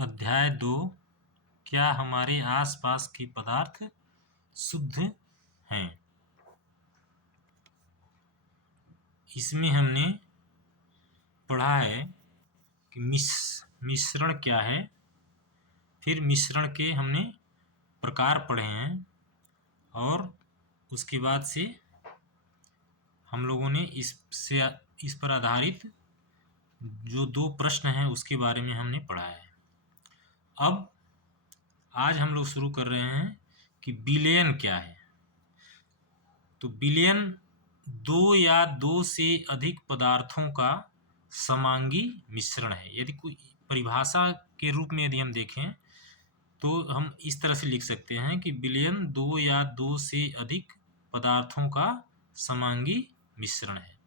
अध्याय 2। क्या हमारे आसपास के पदार्थ शुद्ध हैं? इसमें हमने पढ़ा है कि मिश्रण क्या है, फिर मिश्रण के हमने प्रकार पढ़े हैं और उसके बाद से हम लोगों ने इस पर आधारित जो 2 प्रश्न हैं उसके बारे में हमने पढ़ा है। अब आज हम लोग शुरू कर रहे हैं कि विलयन क्या है। तो विलयन 2 या 2 से अधिक पदार्थों का समांगी मिश्रण है। यदि कोई परिभाषा के रूप में यदि हम देखें तो हम इस तरह से लिख सकते हैं कि विलयन 2 या 2 से अधिक पदार्थों का समांगी मिश्रण है।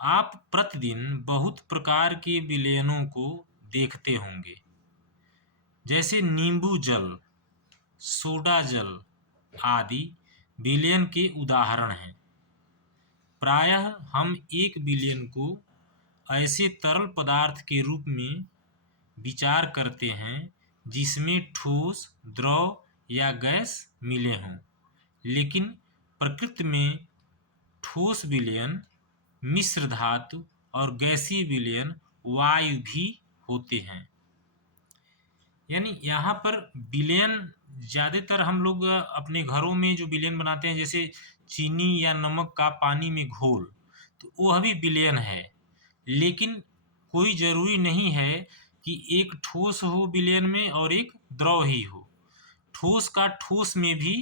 आप प्रतिदिन बहुत प्रकार के विलयनों को देखते होंगे, जैसे नींबू जल, सोडा जल आदि विलयन के उदाहरण हैं। प्रायः हम एक विलयन को ऐसे तरल पदार्थ के रूप में विचार करते हैं जिसमें ठोस, द्रव या गैस मिले हों, लेकिन प्रकृति में ठोस विलयन, मिश्र धातु और गैसीय विलयन वायु भी होते हैं। यानी यहाँ पर विलयन ज़्यादातर हम लोग अपने घरों में जो विलयन बनाते हैं, जैसे चीनी या नमक का पानी में घोल, तो वह भी विलयन है। लेकिन कोई ज़रूरी नहीं है कि एक ठोस हो विलयन में और एक द्रव ही हो। ठोस का ठोस में भी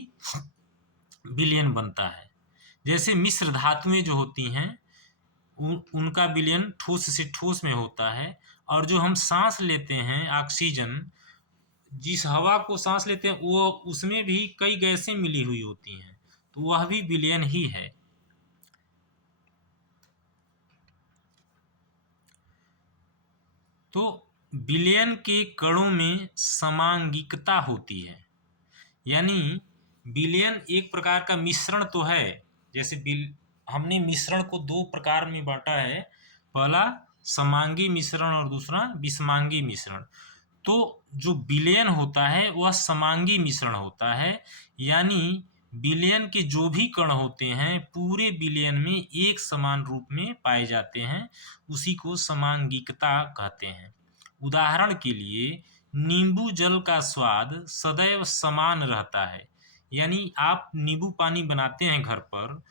विलयन बनता है। जैसे मिश्र धातुएं जो होती हैं उनका विलयन ठोस से ठोस में होता है, और जो हम सांस लेते हैं ऑक्सीजन, जिस हवा को सांस लेते हैं वो उसमें भी कई गैसें मिली हुई होती हैं, तो वह भी विलयन ही है। तो विलयन के कणों में समांगिकता होती है। यानी विलयन एक प्रकार का मिश्रण तो है। जैसे हमने मिश्रण को 2 प्रकार में बांटा है, पहला समांगी मिश्रण और दूसरा विषमांगी मिश्रण। तो जो विलयन होता है वह समांगी मिश्रण होता है, यानी विलयन के जो भी कण होते हैं पूरे विलयन में एक समान रूप में पाए जाते हैं, उसी को समांगिकता कहते हैं। उदाहरण के लिए नींबू जल का स्वाद सदैव समान रहता है। यानी आप नींबू पानी बनाते हैं घर पर,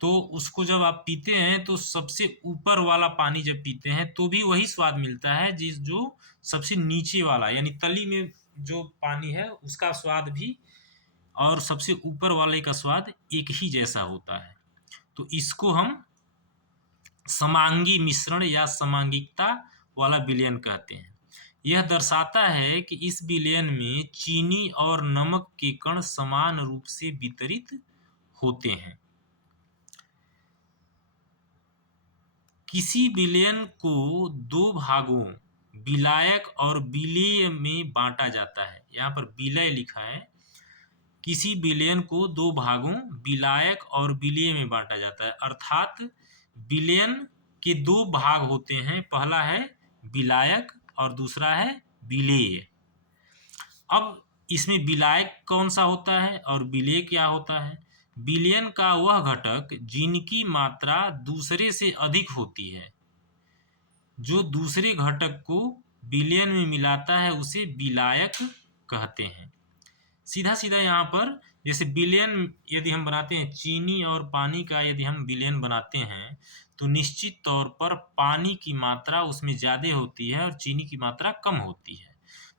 तो उसको जब आप पीते हैं तो सबसे ऊपर वाला पानी जब पीते हैं तो भी वही स्वाद मिलता है जो सबसे नीचे वाला, यानी तली में जो पानी है उसका स्वाद भी और सबसे ऊपर वाले का स्वाद एक ही जैसा होता है। तो इसको हम समांगी मिश्रण या समांगिकता वाला विलयन कहते हैं। यह दर्शाता है कि इस विलयन में चीनी और नमक के कण समान रूप से वितरित होते हैं। किसी विलयन को 2 भागों विलायक और विलेय में बांटा जाता है। यहाँ पर विलय लिखा है। किसी विलयन को 2 भागों विलायक और विलेय में बांटा जाता है, अर्थात विलयन के 2 भाग होते हैं, पहला है विलायक और दूसरा है विलेय। अब इसमें विलायक कौन सा होता है और विलेय क्या होता है? विलयन का वह घटक जिनकी मात्रा दूसरे से अधिक होती है, जो दूसरे घटक को विलयन में मिलाता है, उसे विलायक कहते हैं। सीधा सीधा यहाँ पर जैसे विलयन यदि हम बनाते हैं, चीनी और पानी का यदि हम विलयन बनाते हैं तो निश्चित तौर पर पानी की मात्रा उसमें ज़्यादा होती है और चीनी की मात्रा कम होती है।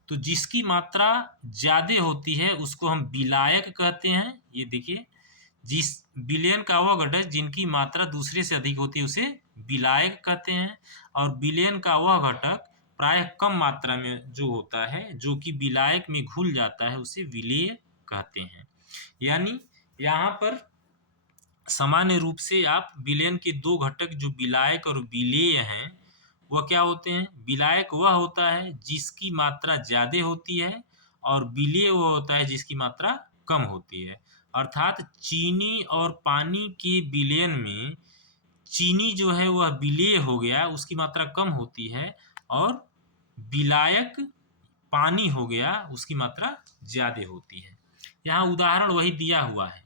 तो जिसकी मात्रा ज़्यादा होती है उसको हम विलायक कहते हैं। ये देखिए, जिस विलयन का वह घटक जिनकी मात्रा दूसरे से अधिक होती है उसे विलायक कहते हैं, और विलयन का वह घटक प्रायः कम मात्रा में जो होता है, जो कि विलायक में घुल जाता है, उसे विलेय कहते हैं। यानी यहाँ पर सामान्य रूप से आप विलयन के 2 घटक जो विलायक और विलेय हैं वह क्या होते हैं? विलायक वह होता है जिसकी मात्रा ज़्यादा होती है, और विलेय वह होता है जिसकी मात्रा कम होती है। अर्थात चीनी और पानी के विलयन में चीनी जो है वह विलेय हो गया, उसकी मात्रा कम होती है, और विलायक पानी हो गया उसकी मात्रा ज़्यादा होती है। यहाँ उदाहरण वही दिया हुआ है।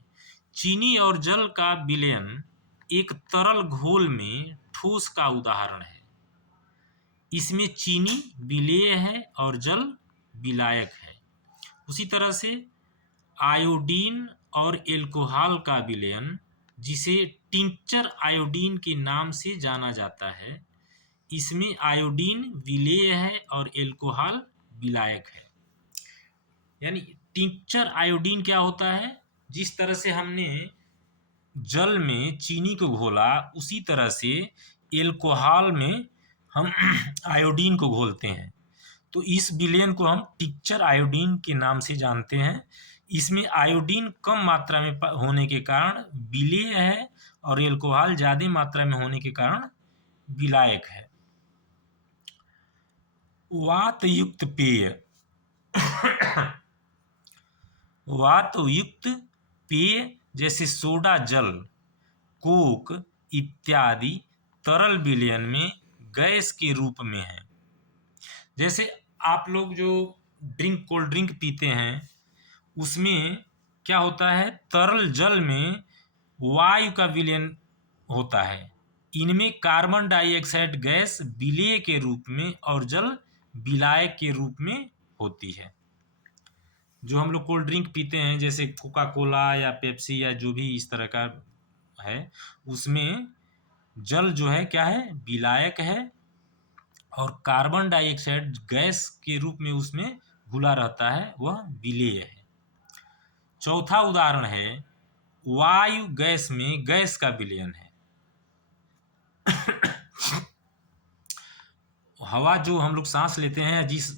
चीनी और जल का विलयन एक तरल घोल में ठोस का उदाहरण है। इसमें चीनी विलेय है और जल विलायक है। उसी तरह से आयोडीन और एल्कोहल का विलयन, जिसे टिंचर आयोडीन के नाम से जाना जाता है, इसमें आयोडीन विलेय है और एल्कोहल विलायक है। यानी टिंचर आयोडीन क्या होता है? जिस तरह से हमने जल में चीनी को घोला, उसी तरह से एल्कोहल में हम आयोडीन को घोलते हैं। तो इस विलयन को हम टिंचर आयोडीन के नाम से जानते हैं। इसमें आयोडीन कम मात्रा में होने के कारण विलेय है और एल्कोहल ज़्यादा मात्रा में होने के कारण विलायक है। वातयुक्त पेय वातयुक्त पेय जैसे सोडा जल, कोक इत्यादि तरल विलयन में गैस के रूप में है। जैसे आप लोग जो कोल्ड ड्रिंक पीते हैं, उसमें क्या होता है? तरल जल में वायु का विलयन होता है। इनमें कार्बन डाइऑक्साइड गैस विलेय के रूप में और जल विलायक के रूप में होती है। जो हम लोग कोल्ड ड्रिंक पीते हैं, जैसे कोका कोला या पेप्सी या जो भी इस तरह का है, उसमें जल जो है क्या है? विलायक है और कार्बन डाइऑक्साइड गैस के रूप में उसमें घुला रहता है, वह विलेय है। चौथा उदाहरण है वायु गैस में गैस का विलयन है। हवा जो हम लोग सांस लेते हैं, जिस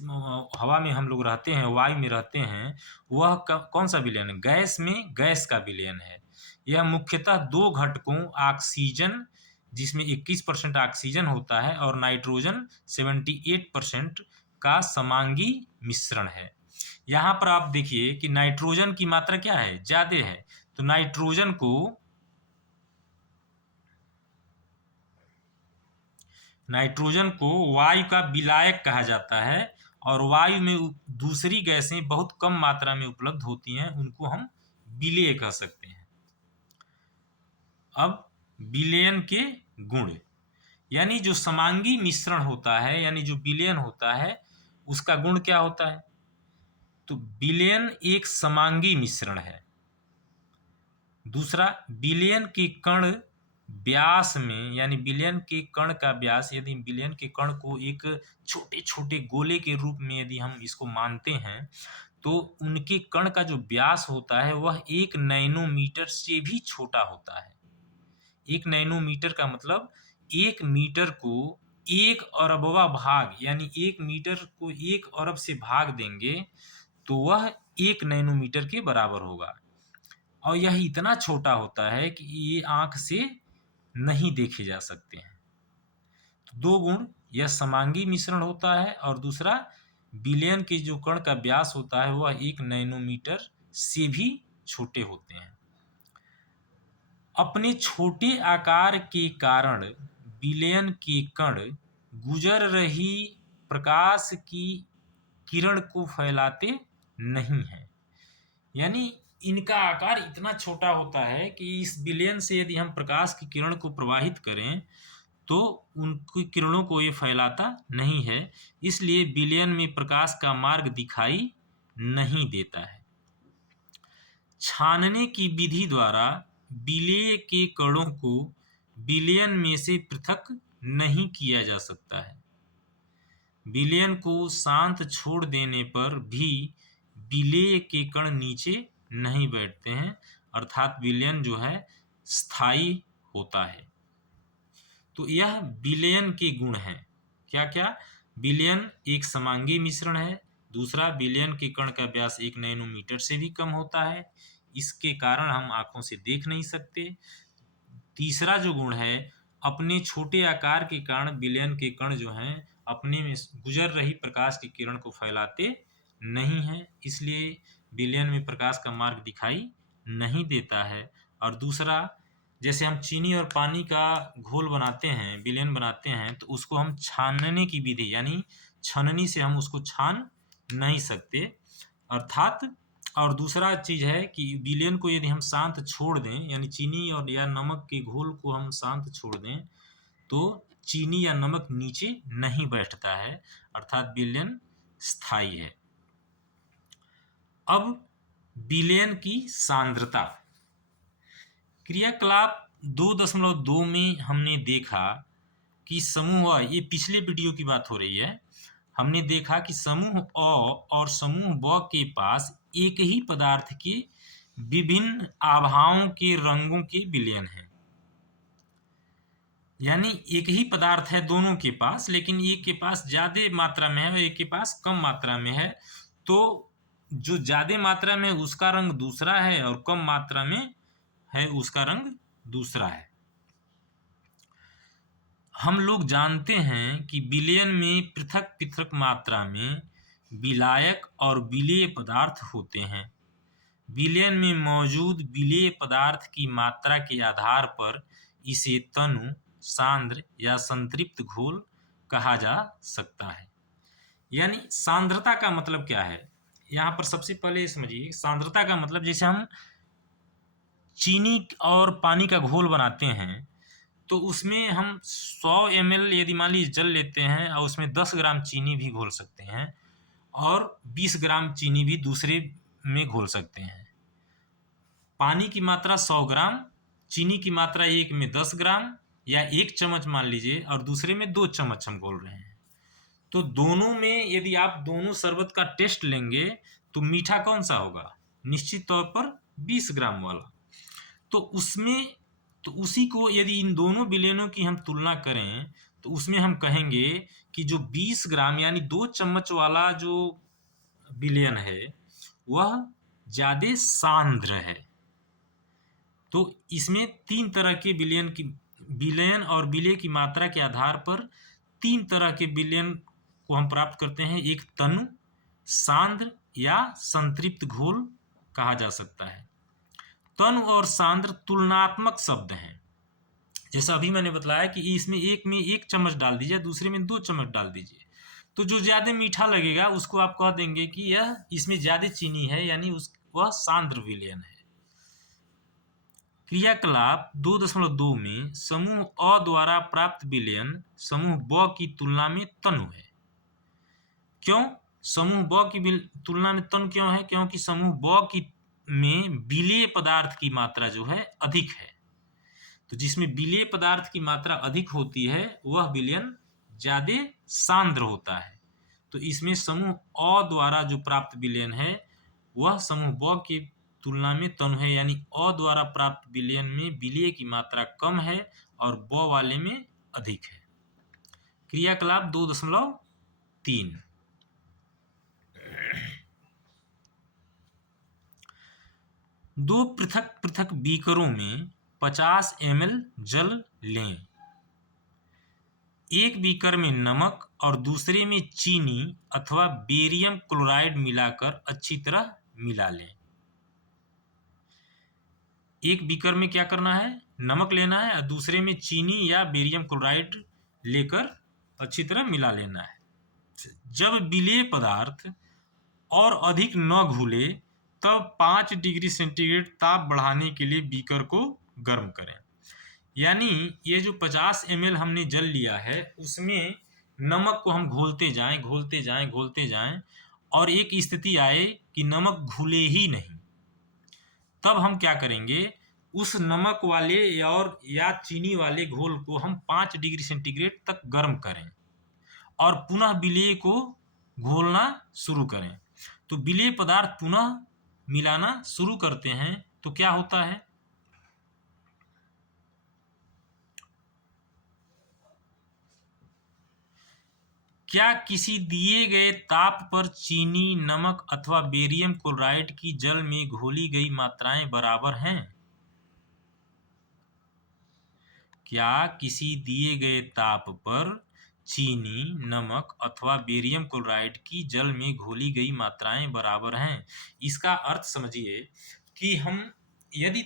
हवा में हम लोग रहते हैं, वायु में रहते हैं, वह कौन सा विलयन है? गैस में गैस का विलयन है। यह मुख्यतः दो घटकों ऑक्सीजन, जिसमें 21% ऑक्सीजन होता है, और नाइट्रोजन 78% का समांगी मिश्रण है। यहाँ पर आप देखिए कि नाइट्रोजन की मात्रा क्या है? ज़्यादा है। तो नाइट्रोजन को वायु का विलायक कहा जाता है, और वायु में दूसरी गैसें बहुत कम मात्रा में उपलब्ध होती हैं, उनको हम विलेय कह सकते हैं। अब विलयन के गुण, यानी जो समांगी मिश्रण होता है, यानी जो विलयन होता है, उसका गुण क्या होता है? तो विलयन एक समांगी मिश्रण है। दूसरा, विलयन के कण व्यास में, यानी विलयन के कण का व्यास, यदि विलयन के कण को एक छोटे छोटे गोले के रूप में यदि हम इसको मानते हैं, तो उनके कण का जो व्यास होता है वह 1 नैनोमीटर से भी छोटा होता है। 1 नैनोमीटर का मतलब 1 मीटर को 1 अरबवा भाग, यानी 1 मीटर को 1 अरब से भाग देंगे तो वह 1 नैनोमीटर के बराबर होगा। और यह इतना छोटा होता है कि ये आँख से नहीं देखे जा सकते हैं। तो दो गुण, यह समांगी मिश्रण होता है, और दूसरा विलयन के जो कण का व्यास होता है वह 1 नैनोमीटर से भी छोटे होते हैं। अपने छोटे आकार के कारण विलयन के कण गुजर रही प्रकाश की किरण को फैलाते नहीं हैं। यानी इनका आकार इतना छोटा होता है कि इस विलयन से यदि हम प्रकाश की किरण को प्रवाहित करें तो उनकी किरणों को ये फैलाता नहीं है, इसलिए विलयन में प्रकाश का मार्ग दिखाई नहीं देता है। छानने की विधि द्वारा विलेय के कणों को विलयन में से पृथक नहीं किया जा सकता है। विलयन को शांत छोड़ देने पर भी विलेय के कण नीचे नहीं बैठते हैं, अर्थात विलयन जो है स्थायी होता है। तो यह विलयन के गुण हैं। क्या क्या? विलयन एक समांगी मिश्रण है। दूसरा, विलयन के कण का व्यास 1 नैनोमीटर से भी कम होता है, इसके कारण हम आंखों से देख नहीं सकते। तीसरा जो गुण है, अपने छोटे आकार के कारण विलयन के कण जो हैं अपने में गुजर रही प्रकाश की किरण को फैलाते नहीं हैं, इसलिए विलयन में प्रकाश का मार्ग दिखाई नहीं देता है। और दूसरा, जैसे हम चीनी और पानी का घोल बनाते हैं, विलयन बनाते हैं, तो उसको हम छानने की विधि, यानी छननी से हम उसको छान नहीं सकते। अर्थात और दूसरा चीज़ है कि विलयन को यदि हम शांत छोड़ दें, यानी चीनी और या नमक के घोल को हम शांत छोड़ दें, तो चीनी या नमक नीचे नहीं बैठता है, अर्थात विलयन स्थायी है। अब विलयन की सांद्रता। क्रियाकलाप 2.2 में हमने देखा कि समूह, ये पिछले वीडियो की बात हो रही है, हमने देखा कि समूह अ और समूह ब के पास एक ही पदार्थ के विभिन्न आभाओं के रंगों के विलयन हैं। यानी एक ही पदार्थ है दोनों के पास, लेकिन एक के पास ज़्यादा मात्रा में है और एक के पास कम मात्रा में है। तो जो ज़्यादा मात्रा में उसका रंग दूसरा है और कम मात्रा में है उसका रंग दूसरा है। हम लोग जानते हैं कि विलयन में पृथक पृथक मात्रा में विलायक और विलेय पदार्थ होते हैं। विलयन में मौजूद विलेय पदार्थ की मात्रा के आधार पर इसे तनु, सांद्र या संतृप्त घोल कहा जा सकता है। यानी सांद्रता का मतलब क्या है, यहाँ पर सबसे पहले समझिए। सांद्रता का मतलब, जैसे हम चीनी और पानी का घोल बनाते हैं तो उसमें हम 100 ml यदि मान लीजिए जल लेते हैं और उसमें 10 ग्राम चीनी भी घोल सकते हैं और 20 ग्राम चीनी भी दूसरे में घोल सकते हैं। पानी की मात्रा 100 ग्राम, चीनी की मात्रा एक में 10 ग्राम या 1 चम्मच मान लीजिए और दूसरे में 2 चम्मच हम घोल रहे हैं। तो दोनों में यदि आप दोनों शरबत का टेस्ट लेंगे तो मीठा कौन सा होगा? निश्चित तौर पर 20 ग्राम वाला। तो उसमें, तो उसी को यदि इन दोनों विलयनों की हम तुलना करें तो उसमें हम कहेंगे कि जो 20 ग्राम यानी 2 चम्मच वाला जो विलयन है वह ज़्यादा सांद्र है। तो इसमें 3 तरह के विलयन और विलेय की मात्रा के आधार पर 3 तरह के विलयन को हम प्राप्त करते हैं। एक तनु, सांद्र या संतृप्त घोल कहा जा सकता है। तनु और सांद्र तुलनात्मक शब्द हैं। जैसा अभी मैंने बताया कि इसमें एक में 1 चम्मच डाल दीजिए, दूसरे में 2 चम्मच डाल दीजिए, तो जो ज़्यादा मीठा लगेगा उसको आप कह देंगे कि यह इसमें ज़्यादा चीनी है, यानी वह सांद्र विलयन है। क्रियाकलाप 2.2 में समूह अ द्वारा प्राप्त विलयन समूह ब की तुलना में तनु है। क्यों समूह ब की तुलना में तनु क्यों है? क्योंकि समूह ब में विलेय पदार्थ की मात्रा जो है अधिक है। तो जिसमें विलेय पदार्थ की मात्रा अधिक होती है वह विलयन ज़्यादा सांद्र होता है। तो इसमें समूह अ द्वारा जो प्राप्त विलयन है वह समूह ब की तुलना में तनु है, यानी अ द्वारा प्राप्त विलयन में विलेय की मात्रा कम है और ब वाले में अधिक है। क्रियाकलाप 2.3 दो पृथक पृथक बीकरों में 50 ml जल लें। एक बीकर में नमक और दूसरे में चीनी अथवा बेरियम क्लोराइड मिलाकर अच्छी तरह मिला लें। एक बीकर में क्या करना है? नमक लेना है और दूसरे में चीनी या बेरियम क्लोराइड लेकर अच्छी तरह मिला लेना है। जब विलेय पदार्थ और अधिक न घुले तब 5 डिग्री सेंटीग्रेड ताप बढ़ाने के लिए बीकर को गर्म करें। यानी ये जो 50 ml हमने जल लिया है उसमें नमक को हम घोलते जाएं और एक स्थिति आए कि नमक घुले ही नहीं, तब हम क्या करेंगे? उस नमक वाले या चीनी वाले घोल को हम 5 डिग्री सेंटीग्रेड तक गर्म करें और पुनः विलेय को घोलना शुरू करें। तो विलेय पदार्थ पुनः मिलाना शुरू करते हैं तो क्या होता है? क्या किसी दिए गए ताप पर चीनी, नमक अथवा बेरियम क्लोराइड की जल में घोली गई मात्राएं बराबर हैं? क्या किसी दिए गए ताप पर चीनी, नमक अथवा बेरियम क्लोराइड की जल में घोली गई मात्राएं बराबर हैं? इसका अर्थ समझिए कि हम यदि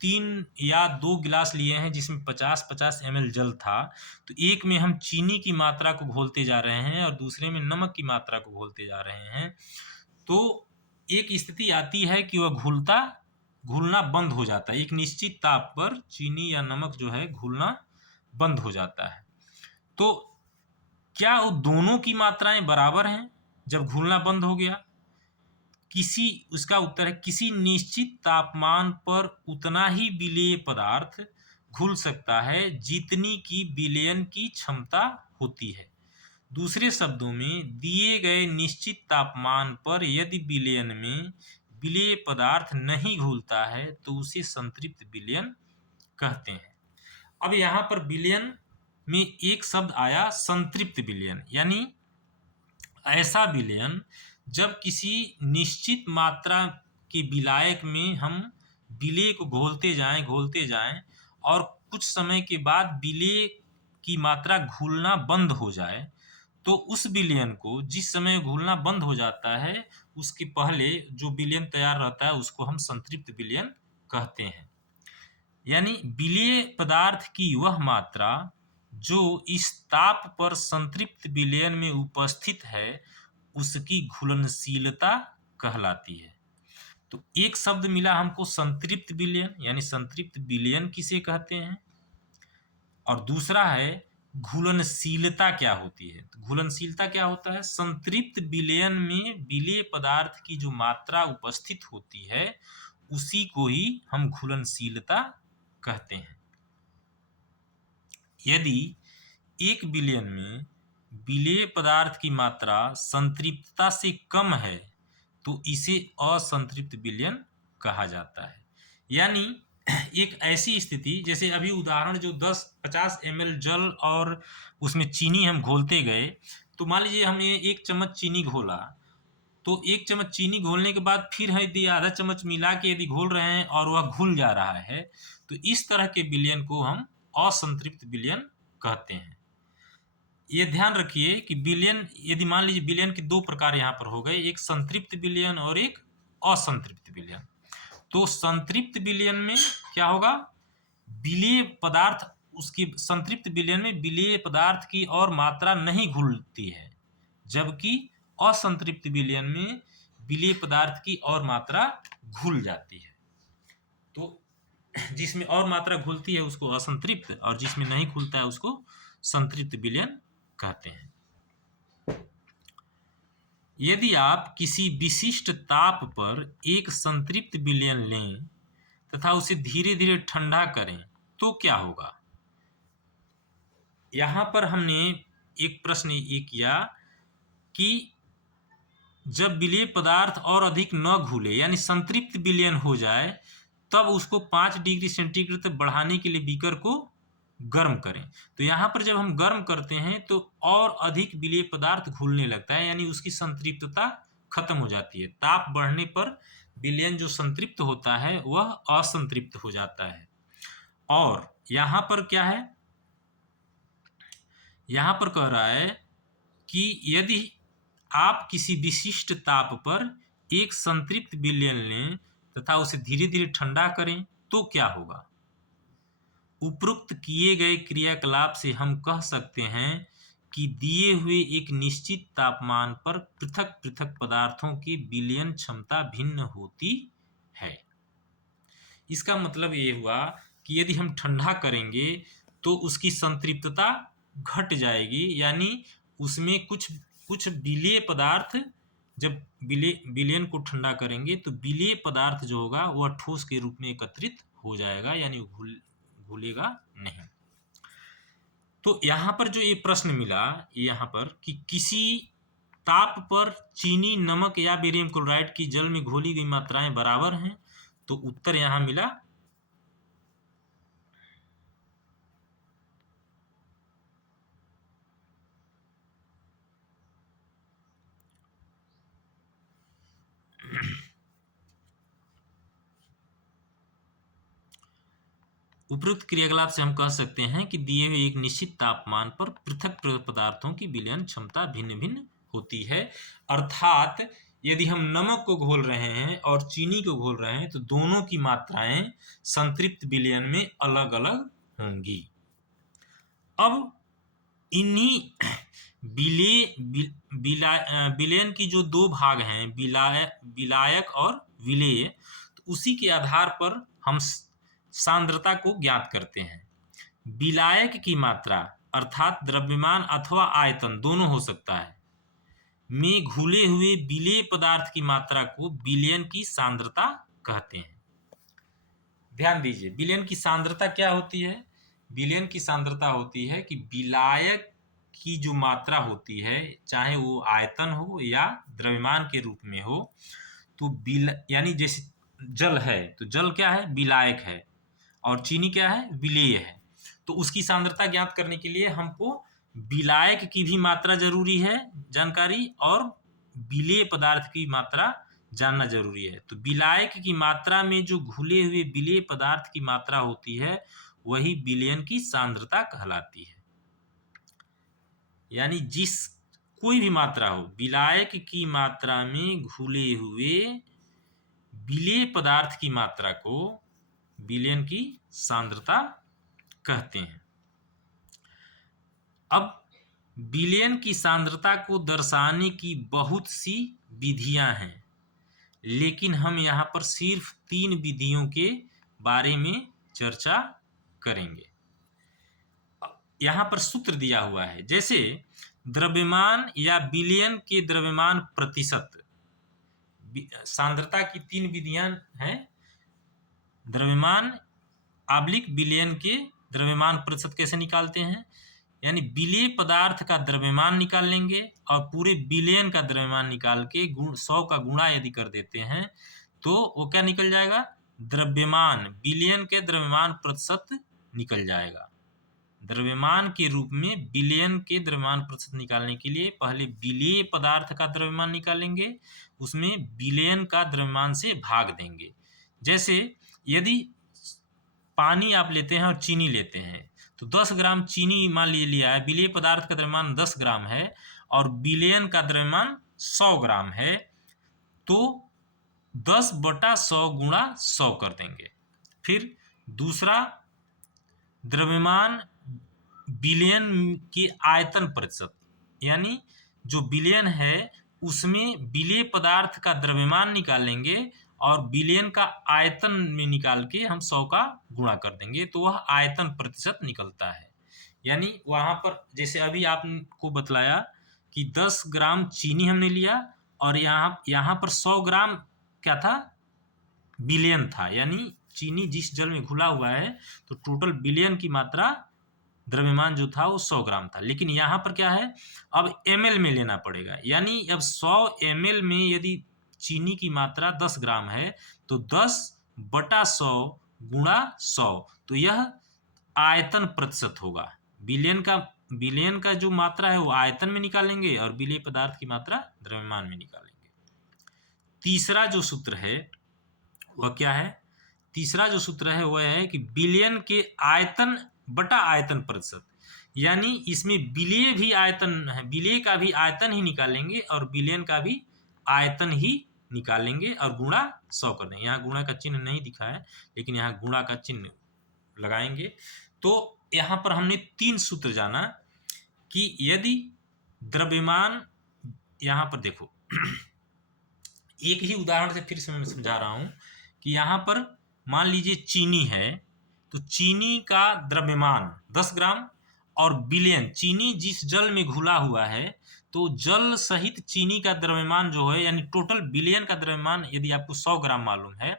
तीन या 2 गिलास लिए हैं जिसमें 50-50 ml जल था, तो एक में हम चीनी की मात्रा को घोलते जा रहे हैं और दूसरे में नमक की मात्रा को घोलते जा रहे हैं, तो एक स्थिति आती है कि वह घुलना बंद हो जाता है। एक निश्चित ताप पर चीनी या नमक जो है घुलना बंद हो जाता है। तो क्या वो दोनों की मात्राएं बराबर हैं जब घुलना बंद हो गया? उसका उत्तर है किसी निश्चित तापमान पर उतना ही विलेय पदार्थ घुल सकता है जितनी की विलयन की क्षमता होती है। दूसरे शब्दों में, दिए गए निश्चित तापमान पर यदि विलयन में विलेय पदार्थ नहीं घुलता है तो उसे संतृप्त विलयन कहते हैं। अब यहाँ पर विलयन में एक शब्द आया संतृप्त विलयन, यानी ऐसा विलयन जब किसी निश्चित मात्रा के विलायक में हम विलेय को घोलते जाएं और कुछ समय के बाद विलेय की मात्रा घुलना बंद हो जाए, तो उस विलयन को जिस समय घुलना बंद हो जाता है उसके पहले जो विलयन तैयार रहता है उसको हम संतृप्त विलयन कहते हैं। यानी विलेय पदार्थ की वह मात्रा जो इस ताप पर संतृप्त विलयन में उपस्थित है उसकी घुलनशीलता कहलाती है। तो एक शब्द मिला हमको संतृप्त विलयन, यानी संतृप्त विलयन किसे कहते हैं, और दूसरा है घुलनशीलता क्या होती है। तो घुलनशीलता क्या होता है? संतृप्त विलयन में विलेय पदार्थ की जो मात्रा उपस्थित होती है उसी को ही हम घुलनशीलता कहते हैं। यदि एक विलयन में विलेय पदार्थ की मात्रा संतृप्तता से कम है तो इसे असंतृप्त विलयन कहा जाता है। यानी एक ऐसी स्थिति, जैसे अभी उदाहरण जो 50 ml जल और उसमें चीनी हम घोलते गए, तो मान लीजिए हमने 1 चम्मच चीनी घोला, तो 1 चम्मच चीनी घोलने के बाद फिर यदि आधा चम्मच मिला के यदि घोल रहे हैं और वह घुल जा रहा है, तो इस तरह के विलयन को हम असंतृप्त विलयन कहते हैं। ये ध्यान रखिए कि विलयन, यदि मान लीजिए विलयन के 2 प्रकार यहाँ पर हो गए, एक संतृप्त विलयन और एक असंतृप्त विलयन। तो संतृप्त विलयन में क्या होगा? विलेय पदार्थ, उसकी संतृप्त विलयन में विलेय पदार्थ की और मात्रा नहीं घुलती है, जबकि असंतृप्त विलयन में विलेय पदार्थ की और मात्रा घुल जाती है। तो जिसमें और मात्रा घुलती है उसको असंतृप्त और जिसमें नहीं घुलता है उसको संतृप्त विलयन कहते हैं। यदि आप किसी विशिष्ट ताप पर एक संतृप्त विलयन लें तथा उसे धीरे धीरे ठंडा करें तो क्या होगा? यहाँ पर हमने एक प्रश्न ये किया कि जब विलेय पदार्थ और अधिक न घुले यानी संतृप्त विलयन हो जाए तब उसको 5 डिग्री सेंटीग्रेड तक बढ़ाने के लिए बीकर को गर्म करें। तो यहाँ पर जब हम गर्म करते हैं तो और अधिक विलेय पदार्थ घुलने लगता है, यानी उसकी संतृप्तता खत्म हो जाती है। ताप बढ़ने पर विलयन जो संतृप्त होता है वह असंतृप्त हो जाता है। और यहाँ पर क्या है? यहाँ पर कह रहा है कि यदि आप किसी विशिष्ट ताप पर एक संतृप्त विलयन लें तथा उसे धीरे धीरे ठंडा करें तो क्या होगा? उपरोक्त किए गए क्रियाकलाप से हम कह सकते हैं कि दिए हुए एक निश्चित तापमान पर पृथक पृथक पदार्थों की विलयन क्षमता भिन्न होती है। इसका मतलब ये हुआ कि यदि हम ठंडा करेंगे तो उसकी संतृप्तता घट जाएगी, यानी उसमें कुछ विलेय पदार्थ, जब विलयन को ठंडा करेंगे तो विलेय पदार्थ जो होगा वह ठोस के रूप में एकत्रित हो जाएगा, यानी घुलेगा नहीं। तो यहाँ पर जो ये प्रश्न मिला यहाँ पर कि किसी ताप पर चीनी, नमक या बेरियम क्लोराइड की जल में घोली गई मात्राएं बराबर हैं, तो उत्तर यहाँ मिला उपरोक्त क्रियाकलाप से हम कह सकते हैं कि दिए हुए एक निश्चित तापमान पर पृथक पदार्थों की विलयन क्षमता भिन्न भिन्न होती है। अर्थात यदि हम नमक को घोल रहे हैं और चीनी को घोल रहे हैं तो दोनों की मात्राएं संतृप्त विलयन में अलग अलग होंगी। अब इन्हीं विलयन की जो दो भाग हैं, विलायक और विलेय, तो उसी के आधार पर हम सांद्रता को ज्ञात करते हैं। विलायक की मात्रा अर्थात द्रव्यमान अथवा आयतन दोनों हो सकता है में घुले हुए विलेय पदार्थ की मात्रा को विलयन की सांद्रता कहते हैं। ध्यान दीजिए, विलयन की सांद्रता क्या होती है? विलयन की सांद्रता होती है कि विलायक की जो मात्रा होती है, चाहे वो आयतन हो या द्रव्यमान के रूप में हो, तो यानी जैसे जल है तो जल क्या है? विलायक है, और चीनी क्या है? विलेय है। तो उसकी सांद्रता ज्ञात करने के लिए हमको विलायक की भी मात्रा जरूरी है जानकारी, और विलेय पदार्थ की मात्रा जानना जरूरी है। तो विलायक की मात्रा में जो घुले हुए विलेय पदार्थ की मात्रा होती है वही विलयन की सांद्रता कहलाती है। यानी जिस कोई भी मात्रा हो, विलायक की मात्रा में घुले हुए विलेय पदार्थ की मात्रा को विलयन की सांद्रता कहते हैं। अब विलयन की सांद्रता को दर्शाने की बहुत सी विधियां हैं, लेकिन हम यहाँ पर सिर्फ 3 विधियों के बारे में चर्चा करेंगे। यहाँ पर सूत्र दिया हुआ है, जैसे द्रव्यमान या विलयन के द्रव्यमान प्रतिशत। सांद्रता की 3 विधियां हैं, द्रव्यमान आब्लिक विलयन के द्रव्यमान प्रतिशत कैसे निकालते हैं, यानी विलेय पदार्थ का द्रव्यमान निकाल लेंगे और पूरे विलयन का द्रव्यमान निकाल के 100 का गुणा यदि कर देते हैं तो वो क्या निकल जाएगा? द्रव्यमान, विलयन के द्रव्यमान प्रतिशत निकल जाएगा। द्रव्यमान के रूप में विलयन के द्रव्यमान प्रतिशत निकालने के लिए पहले विलेय पदार्थ का द्रव्यमान निकालेंगे, उसमें विलयन का द्रव्यमान से भाग देंगे। जैसे यदि पानी आप लेते हैं और चीनी लेते हैं तो 10 ग्राम चीनी मान लिया है, विलेय पदार्थ का द्रव्यमान 10 ग्राम है और विलयन का द्रव्यमान 100 ग्राम है, तो 10/100 गुणा 100 कर देंगे। फिर दूसरा द्रव्यमान विलयन के आयतन प्रतिशत, यानी जो विलयन है उसमें विलेय पदार्थ का द्रव्यमान निकालेंगे और विलयन का आयतन में निकाल के हम 100 का गुणा कर देंगे, तो वह आयतन प्रतिशत निकलता है। यानी वहां पर जैसे अभी आपको बतलाया कि 10 ग्राम चीनी हमने लिया और यहाँ पर 100 ग्राम क्या था? विलयन था, यानी चीनी जिस जल में घुला हुआ है तो टोटल विलयन की मात्रा द्रव्यमान जो था वो 100 ग्राम था। लेकिन यहाँ पर क्या है, अब ml में लेना पड़ेगा, यानी अब 100 ml में यदि चीनी की मात्रा 10 ग्राम है तो 10/100 गुणा 100, तो यह आयतन प्रतिशत होगा। विलयन का जो मात्रा है वो आयतन में निकालेंगे और विलेय पदार्थ की मात्रा द्रव्यमान में निकालेंगे। तीसरा जो सूत्र है वह क्या है? तीसरा जो सूत्र है वह है कि विलयन के आयतन बटा आयतन प्रतिशत, यानी इसमें विलेय भी आयतन है, विलेय का भी आयतन ही निकालेंगे और विलयन का भी आयतन ही निकालेंगे और गुणा 100 कर देंगे। यहाँ गुणा का चिन्ह नहीं दिखा है, लेकिन यहाँ गुणा का चिन्ह लगाएंगे। तो यहाँ पर हमने 3 सूत्र जाना कि यदि द्रव्यमान, यहाँ पर देखो एक ही उदाहरण से फिर से मैं समझा रहा हूँ कि यहाँ पर मान लीजिए चीनी है, तो चीनी का द्रव्यमान 10 ग्राम और विलयन, चीनी जिस जल में घुला हुआ है तो जल सहित चीनी का द्रव्यमान जो है, यानी टोटल विलयन का द्रव्यमान यदि आपको 100 ग्राम मालूम है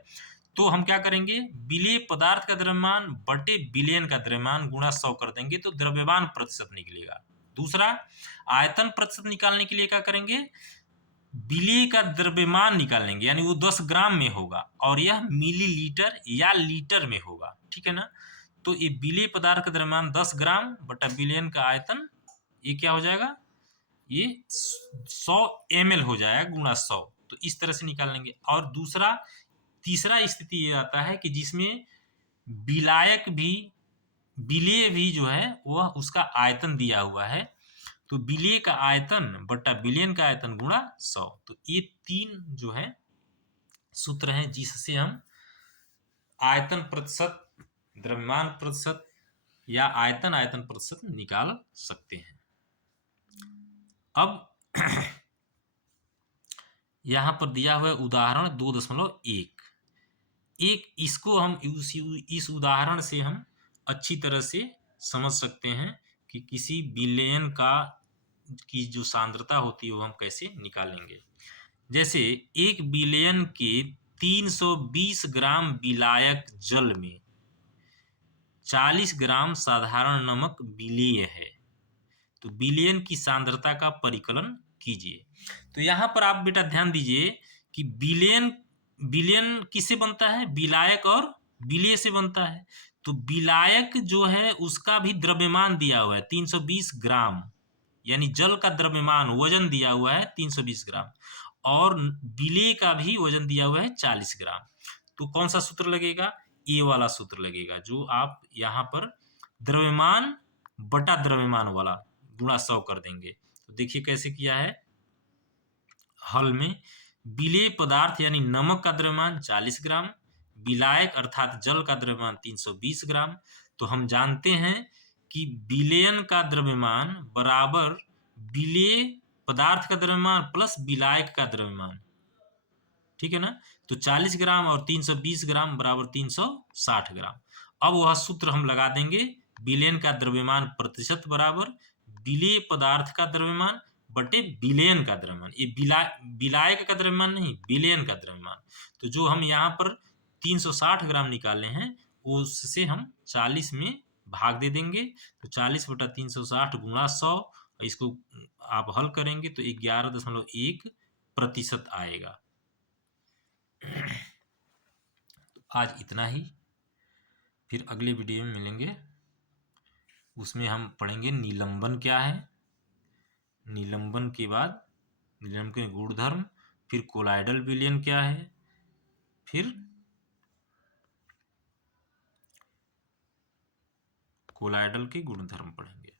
तो हम क्या करेंगे? विलेय पदार्थ का द्रव्यमान बटे विलयन का द्रव्यमान गुणा 100 कर देंगे तो द्रव्यमान प्रतिशत निकलेगा। दूसरा, आयतन प्रतिशत निकालने के लिए क्या करेंगे? विलेय का द्रव्यमान निकालेंगे, यानी वो 10 ग्राम में होगा और यह मिलीलीटर या लीटर में होगा, ठीक है ना? तो ये विलेय पदार्थ का द्रव्यमान 10 ग्राम बटा विलयन का आयतन, ये क्या हो जाएगा? ये 100 ml हो जाएगा गुणा 100। तो इस तरह से निकाल लेंगे। और तीसरा स्थिति ये आता है कि जिसमें विलेय भी जो है वह उसका आयतन दिया हुआ है, तो विलेय का आयतन बटा विलयन का आयतन गुणा 100। तो ये 3 जो है सूत्र हैं जिससे हम आयतन प्रतिशत, द्रव्यमान प्रतिशत या आयतन प्रतिशत निकाल सकते हैं। अब यहां पर दिया हुआ है उदाहरण 2.1। इसको हम इस उदाहरण से हम अच्छी तरह से समझ सकते हैं कि किसी विलयन की जो सांद्रता होती है वो हम कैसे निकालेंगे। जैसे एक विलयन के 320 ग्राम विलायक जल में 40 ग्राम साधारण नमक विलेय है, तो विलयन की सांद्रता का परिकलन कीजिए। तो यहां पर आप बेटा ध्यान दीजिए कि विलयन किससे बनता है, विलायक और विलेय से बनता है। तो विलायक जो है उसका भी द्रव्यमान दिया हुआ है 320 ग्राम, यानी जल का द्रव्यमान वजन दिया हुआ है 320 ग्राम, और विलेय का भी वजन दिया हुआ है 40 ग्राम। तो कौन सा सूत्र लगेगा, ए वाला सूत्र लगेगा, जो आप यहाँ पर द्रव्यमान बटा द्रव्यमान वाला गुणा 100 कर देंगे। तो देखिए कैसे किया है। हल में विलेय पदार्थ यानी नमक का द्रव्यमान 40 ग्राम, विलायक अर्थात जल का द्रव्यमान 320 ग्राम। तो हम जानते हैं कि विलयन का द्रव्यमान बराबर विलेय पदार्थ का द्रव्यमान प्लस विलायक का द्रव्यमान, ठीक है ना। तो 40 ग्राम और 320 ग्राम बराबर 360 ग्राम। अब वह सूत्र हम लगा देंगे, विलयन का द्रव्यमान प्रतिशत बराबर विलेय पदार्थ का द्रव्यमान बटे विलयन का द्रव्यमान। ये विलायक का द्रव्यमान नहीं, विलयन का द्रव्यमान। तो जो हम यहाँ पर 360 ग्राम निकाले हैं उससे हम 40 में भाग दे देंगे। तो 40 बटा 360 गुणा 100, इसको आप हल करेंगे तो 11.1% आएगा। तो आज इतना ही, फिर अगले वीडियो में मिलेंगे। उसमें हम पढ़ेंगे निलंबन क्या है, निलंबन के बाद निलंबन के गुणधर्म, फिर कोलाइडल विलयन क्या है, फिर कोलाइडल के गुणधर्म पढ़ेंगे।